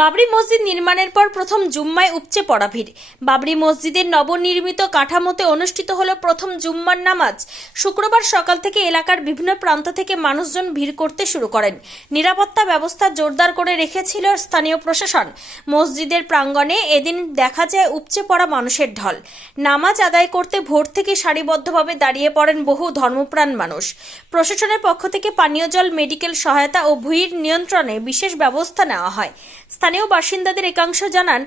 বাবরি মসজিদ নির্মাণের পর প্রথম জুম্মায় উপচে পড়া ভিড়। বাবরি মসজিদের নবনির্মিত কাঠামোতে অনুষ্ঠিত হলো প্রথম জুম্মার নামাজ। শুক্রবার সকাল থেকে এলাকার বিভিন্ন প্রান্ত থেকে মানুষজন ভিড় করতে শুরু করেন। নিরাপত্তা ব্যবস্থা জোরদার করে রেখেছিল স্থানীয় প্রশাসন। মসজিদের প্রাঙ্গণে এদিন দেখা যায় উপচে পড়া মানুষের ঢল। নামাজ আদায় করতে ভোর থেকে সারিবদ্ধভাবে দাঁড়িয়ে পড়েন বহু ধর্মপ্রাণ মানুষ। প্রশাসনের পক্ষ থেকে পানীয় জল, মেডিকেল সহায়তা ও ভিড় নিয়ন্ত্রণে বিশেষ ব্যবস্থা নেওয়া হয়। স্থানীয় বাসিন্দাদের একাংশ জানান,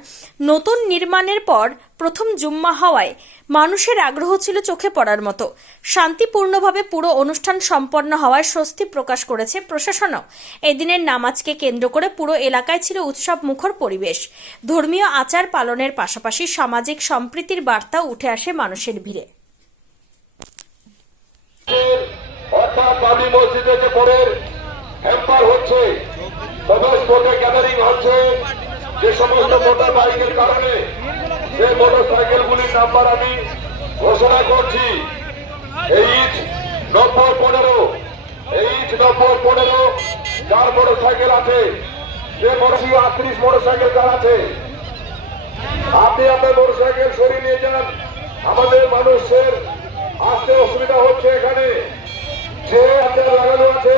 নতুন নির্মাণের পর প্রথম জুম্মা হওয়ায় মানুষের আগ্রহ ছিল চোখে পড়ার মতো। শান্তিপূর্ণভাবে পুরো অনুষ্ঠান সম্পন্ন হওয়ায় স্বস্তি প্রকাশ করেছে প্রশাসনও। এদিনের নামাজকে কেন্দ্র করে পুরো এলাকায় ছিল উৎসব মুখর পরিবেশ। ধর্মীয় আচার পালনের পাশাপাশি সামাজিক সম্প্রীতির বার্তা উঠে আসে মানুষের ভিড়ে। অর্থাৎ বাবরি মসজিদে যে পরের হ্যাম্পার হচ্ছে, প্রবেশ পথে গ্যাদারিং হচ্ছে, যে সমস্ত মোটর বাইকের কারণে সেই মোটর সাইকেলগুলির নাম্বার আমি ঘোষণা করছি। H9015, H9015 যার মোটর সাইকেল আছে, যে মোটর 38 মোটর সাইকেল যার আছে, আপনি আপনার মোটর সাইকেল সরিয়ে নিয়ে যান। আমাদের মানুষের আসতে অসুবিধা হচ্ছে। এখানে যে লাগানো আছে